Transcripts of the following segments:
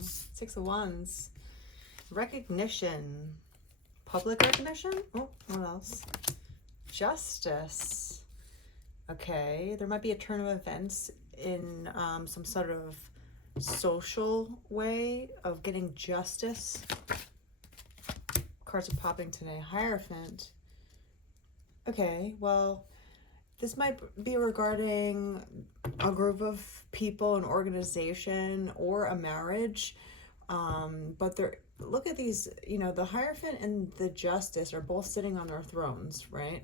Six of Wands. Recognition. Public recognition? Oh, what else? Justice. Okay, there might be a turn of events in some sort of social way of getting justice. Cards are popping today. Hierophant. Okay, well, this might be regarding a group of people, an organization, or a marriage. But they're, look at these, you know, the Hierophant and the Justice are both sitting on their thrones, right?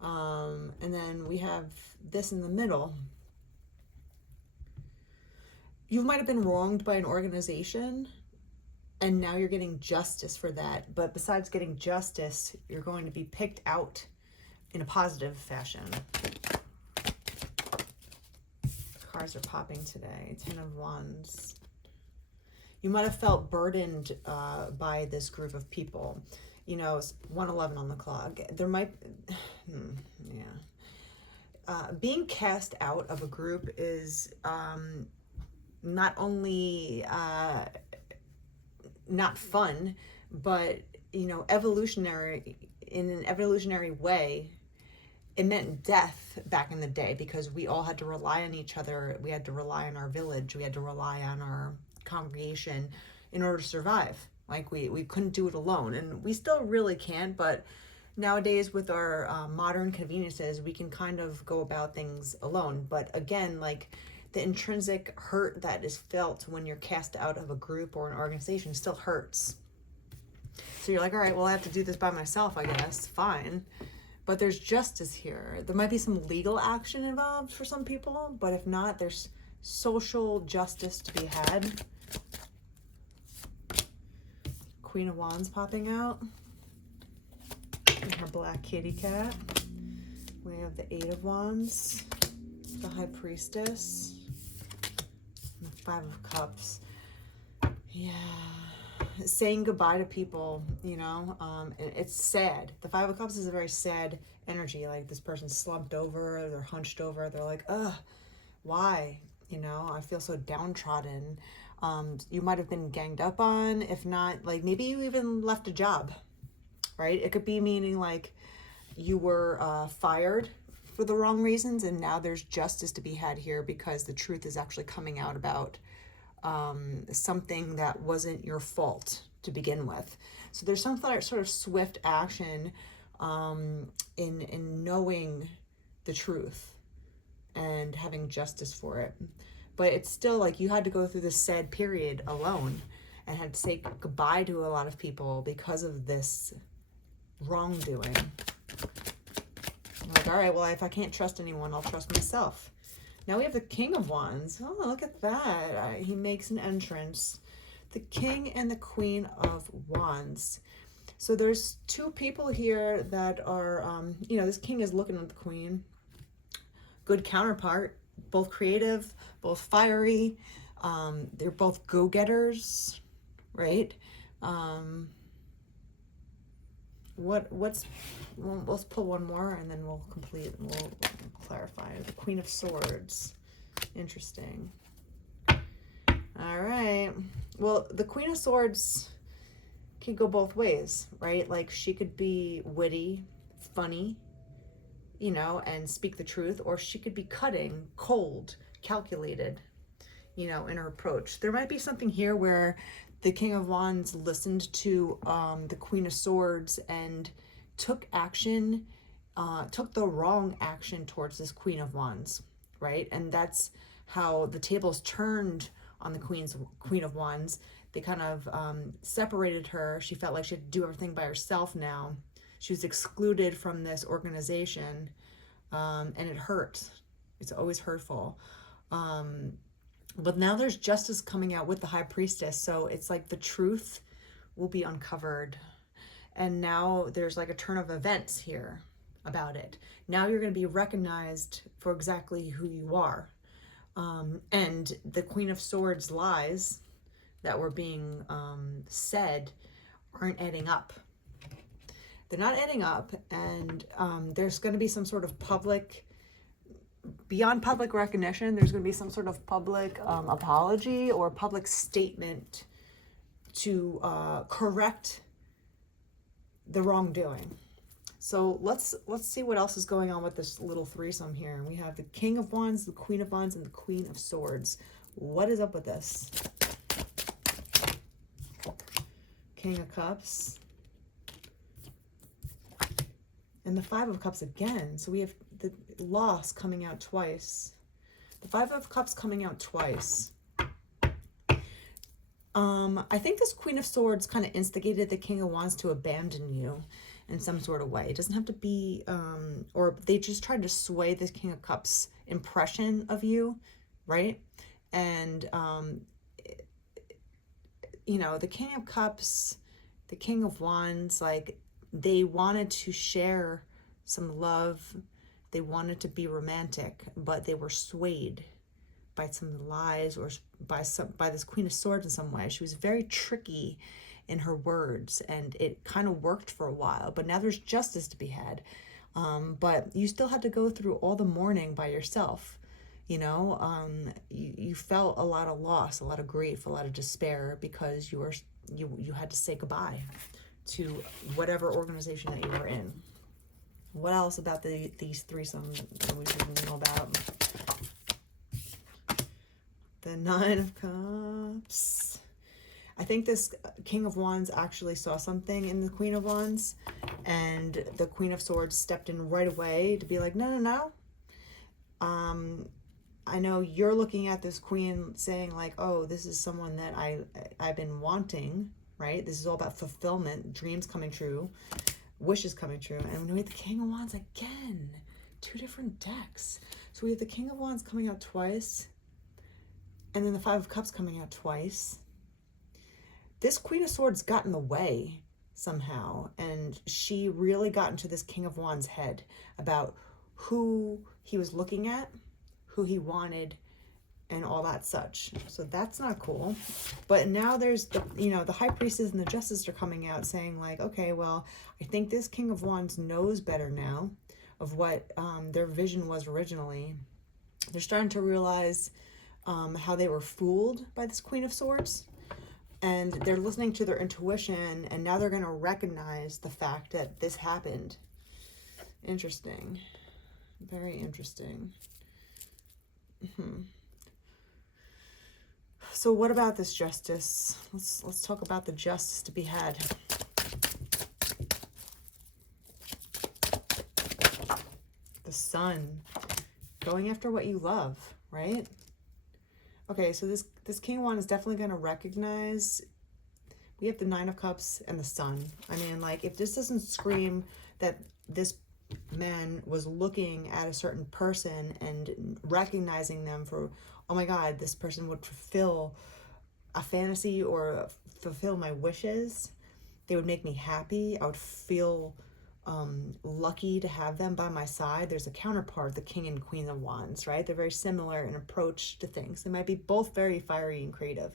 And then we have this in the middle. You might have been wronged by an organization, and now you're getting justice for that. But besides getting justice, you're going to be picked out in a positive fashion. Cards are popping today. Ten of Wands. You might have felt burdened by this group of people. You know, 1:11 on the clock. There might, being cast out of a group is not only not fun, but, you know, evolutionary, in an evolutionary way, it meant death back in the day, because we all had to rely on each other. We had to rely on our village. We had to rely on our congregation in order to survive. Like we couldn't do it alone, and we still really can't, but nowadays with our modern conveniences, we can kind of go about things alone. But again, like, the intrinsic hurt that is felt when you're cast out of a group or an organization still hurts. So you're like, all right, well, I have to do this by myself, I guess. Fine. But there's justice here. There might be some legal action involved for some people, but if not, there's social justice to be had. Queen of Wands popping out. And her black kitty cat. We have the Eight of Wands, the High Priestess, and the Five of Cups. Yeah, saying goodbye to people, you know, it's sad. The Five of Cups is a very sad energy. Like, this person's slumped over, they're hunched over, they're like, ugh, why? You know, I feel so downtrodden. You might have been ganged up on. If not, like, maybe you even left a job, right? It could be meaning like you were fired for the wrong reasons, and now there's justice to be had here because the truth is actually coming out about something that wasn't your fault to begin with. So there's some sort of swift action in knowing the truth and having justice for it. But it's still like you had to go through this sad period alone and had to say goodbye to a lot of people because of this wrongdoing. I'm like, all right, well, if I can't trust anyone, I'll trust myself. Now we have the King of Wands. Oh, look at that. He makes an entrance. The King and the Queen of Wands. So there's two people here that are, you know, this King is looking at the Queen. Good counterpart. Both creative, both fiery. They're both go-getters, right? Let's pull one more and then we'll clarify. The Queen of Swords. Interesting. All right. Well, the Queen of Swords can go both ways, right? Like, she could be witty, funny, you know, and speak the truth, or she could be cutting, cold, calculated, you know, in her approach. There might be something here where the King of Wands listened to the Queen of Swords and took action, took the wrong action towards this Queen of Wands, right? And that's how the tables turned on the Queen of Wands. They kind of separated her. She felt like she had to do everything by herself now. She was excluded from this organization, and it hurt. It's always hurtful. But now there's justice coming out with the High Priestess, so it's like the truth will be uncovered. And now there's like a turn of events here about it. Now you're going to be recognized for exactly who you are. And the Queen of Swords lies that were being said aren't adding up. They're not adding up, and there's going to be some sort of public beyond public recognition, there's going to be some sort of public apology or public statement to correct the wrongdoing. So let's see what else is going on with this little threesome here. We have the King of Wands, the Queen of Wands, and the Queen of Swords. What is up with this? King of Cups. And the Five of Cups again. So we have the loss coming out twice. The Five of Cups coming out twice. I think this Queen of Swords kind of instigated the King of Wands to abandon you in some sort of way. It doesn't have to be, or they just tried to sway the King of Cups impression of you, right? And, you know, the King of Cups, the King of Wands, like, they wanted to share some love. They wanted to be romantic, but they were swayed by some lies or by this Queen of Swords in some way. She was very tricky in her words, and it kind of worked for a while, but now there's justice to be had. But you still had to go through all the mourning by yourself. You know, you felt a lot of loss, a lot of grief, a lot of despair, because you had to say goodbye to whatever organization that you were in. What else about these threesome that we should know about? The Nine of Cups. I think this King of Wands actually saw something in the Queen of Wands, and the Queen of Swords stepped in right away to be like, no. I know you're looking at this queen saying like, oh, this is someone that I've been wanting, right? This is all about fulfillment, dreams coming true, wishes coming true. And we have the King of Wands again, two different decks. So we have the King of Wands coming out twice, and then the Five of Cups coming out twice. This Queen of Swords got in the way somehow, and she really got into this King of Wands head about who he was looking at, who he wanted, and all that such. So that's not cool. But now there's the, you know, the High Priestess and the Justice are coming out saying like, okay, well, I think this King of Wands knows better now of what their vision was originally. They're starting to realize how they were fooled by this Queen of Swords, and they're listening to their intuition, and now they're going to recognize the fact that this happened. Interesting. Very interesting. So what about this justice? Let's talk about the justice to be had. The Sun, going after what you love, right? Okay, so this King of Wands is definitely going to recognize. We have the Nine of Cups and the Sun. I mean, like, if this doesn't scream that this man was looking at a certain person and recognizing them for, oh my God, this person would fulfill a fantasy or fulfill my wishes. They would make me happy. I would feel lucky to have them by my side. There's a counterpart, the King and Queen of Wands, right? They're very similar in approach to things. They might be both very fiery and creative.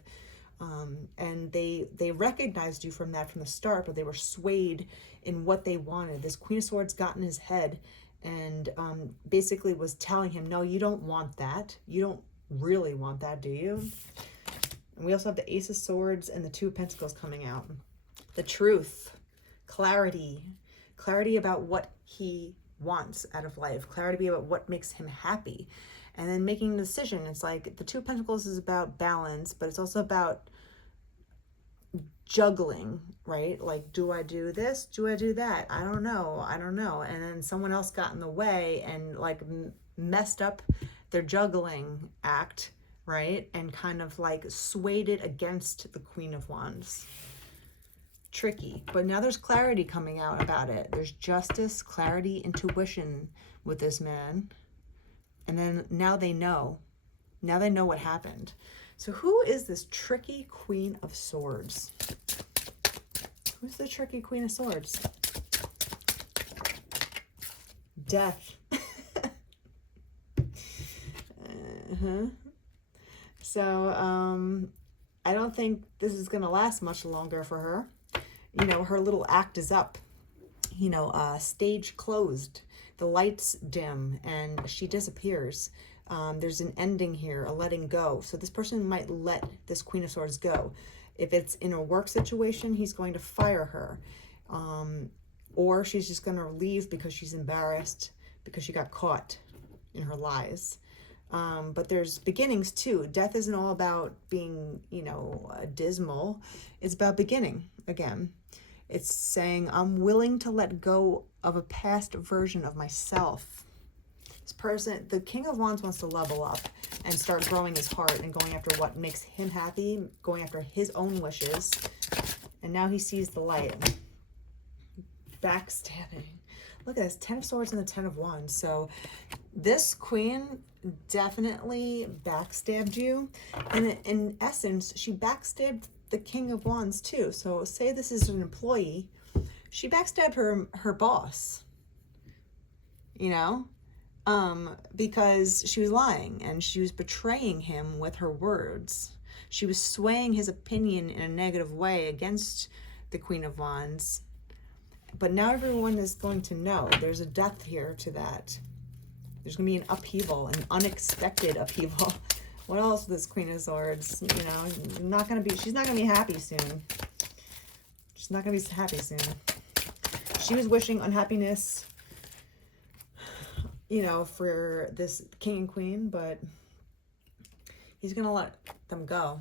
And they recognized you from that from the start, but they were swayed in what they wanted. This Queen of Swords got in his head and basically was telling him, no, you don't want that. You don't really want that, do you? And we also have the Ace of Swords and the Two of Pentacles coming out. The truth, clarity about what he wants out of life, clarity about what makes him happy, and then making a decision. It's like the Two of Pentacles is about balance, but it's also about juggling, right? Like, do I do this? Do I do that? I don't know. And then someone else got in the way and like messed up their juggling act, right? And kind of like swayed it against the Queen of Wands. Tricky. But now there's clarity coming out about it. There's justice, clarity, intuition with this man. And then now they know. Now they know what happened. So who is this tricky Queen of Swords? Who's the tricky Queen of Swords? Death. So I don't think this is going to last much longer for her. You know, her little act is up. You know, stage closed. the lights dim and she disappears. There's an ending here, a letting go. So this person might let this Queen of Swords go. If it's in a work situation, he's going to fire her. Or she's just going to leave because she's embarrassed because she got caught in her lies. But there's beginnings too. Death isn't all about being, dismal. It's about beginning again. It's saying, I'm willing to let go of a past version of myself. This person, the King of Wands, wants to level up and start growing his heart and going after what makes him happy, going after his own wishes. And now he sees the light. Backstabbing. Look at this, 10 of Swords and the 10 of Wands. So this queen definitely backstabbed you. And in essence, she backstabbed the King of Wands too. So say this is an employee. She backstabbed her boss, because she was lying and she was betraying him with her words. She was swaying his opinion in a negative way against the Queen of Wands. But now everyone is going to know there's a depth here to that. There's going to be an upheaval, an unexpected upheaval. What else with this Queen of Swords? She's not going to be happy soon. She's not going to be happy soon. She was wishing unhappiness, for this king and queen, but he's going to let them go.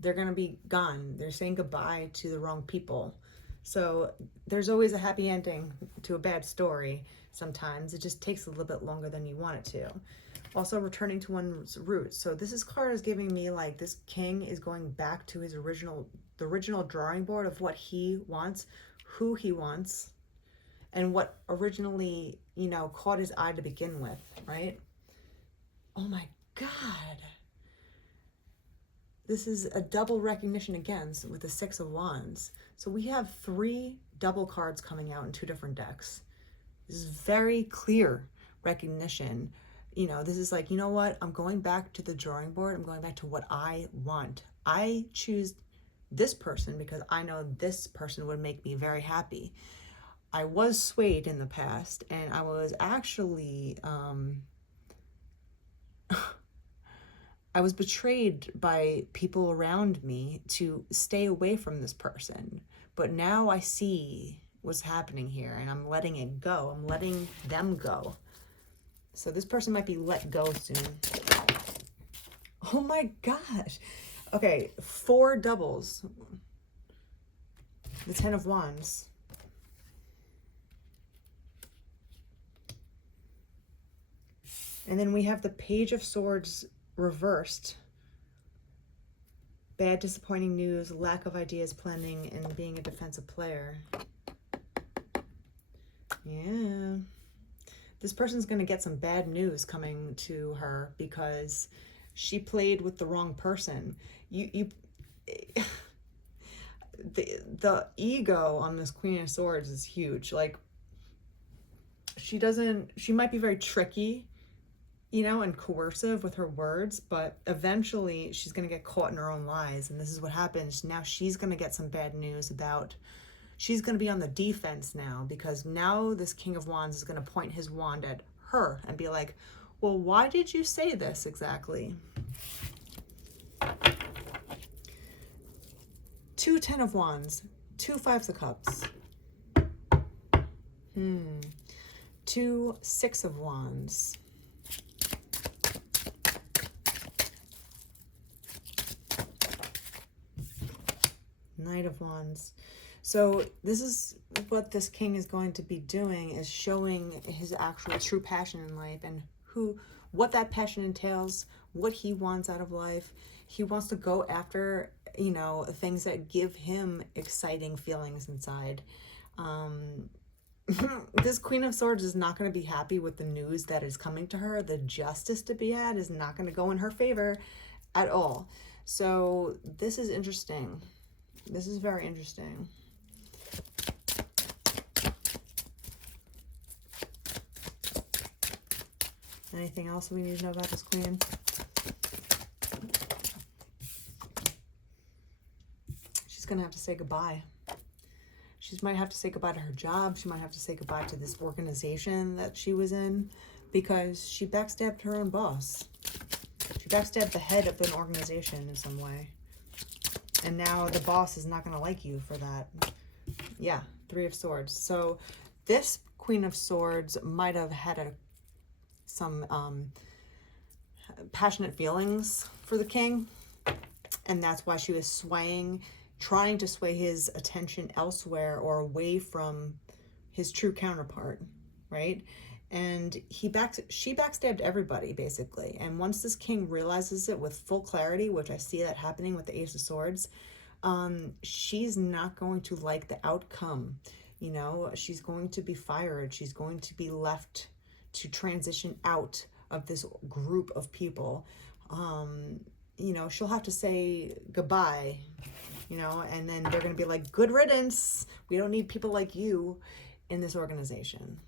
They're going to be gone. They're saying goodbye to the wrong people. So there's always a happy ending to a bad story. Sometimes it just takes a little bit longer than you want it to. Also returning to one's roots. So this card is giving me like this king is going back to his the original drawing board of what he wants, who he wants, and what originally, caught his eye to begin with, right? Oh my God. This is a double recognition again with the 6 of Wands. So we have 3 double cards coming out in 2 different decks. This is very clear recognition. This is like, you know what? I'm going back to the drawing board. I'm going back to what I want. I choose this person because I know this person would make me very happy. I was swayed in the past, and I was actually, I was betrayed by people around me to stay away from this person. But now I see what's happening here, and I'm letting it go. I'm letting them go. So this person might be let go soon. Oh my gosh. Okay, 4 doubles. The 10 of Wands. And then we have the Page of Swords reversed. Bad, disappointing news, lack of ideas, planning, and being a defensive player. Yeah. This person's going to get some bad news coming to her because she played with the wrong person. The ego on this Queen of Swords is huge. Like, she might be very tricky, and coercive with her words, but eventually she's going to get caught in her own lies. And this is what happens. Now she's going to get some bad news she's going to be on the defense now, because now this King of Wands is going to point his wand at her and be like, well, why did you say this exactly? 2 10 of Wands, 2 5s of Cups. 2 6 of Wands. Knight of Wands. So this is what this king is going to be doing, is showing his actual true passion in life and what that passion entails, what he wants out of life. He wants to go after, things that give him exciting feelings inside. This Queen of Swords is not going to be happy with the news that is coming to her. The justice to be had is not going to go in her favor at all. So this is interesting. This is very interesting. Anything else we need to know about this queen? She's going to have to say goodbye. She's She might have to say goodbye to her job. She might have to say goodbye to this organization that she was in because she backstabbed her own boss. She backstabbed the head of an organization in some way. And now the boss is not going to like you for that. Yeah, Three of Swords. So this Queen of Swords might have had some passionate feelings for the king. And that's why she was swaying, trying to sway his attention elsewhere or away from his true counterpart, right? And she backstabbed everybody, basically. And once this king realizes it with full clarity, which I see that happening with the Ace of Swords, she's not going to like the outcome. You know, she's going to be fired. She's going to be left to transition out of this group of people. You know, she'll have to say goodbye, you know, and then they're going to be like, good riddance. We don't need people like you in this organization.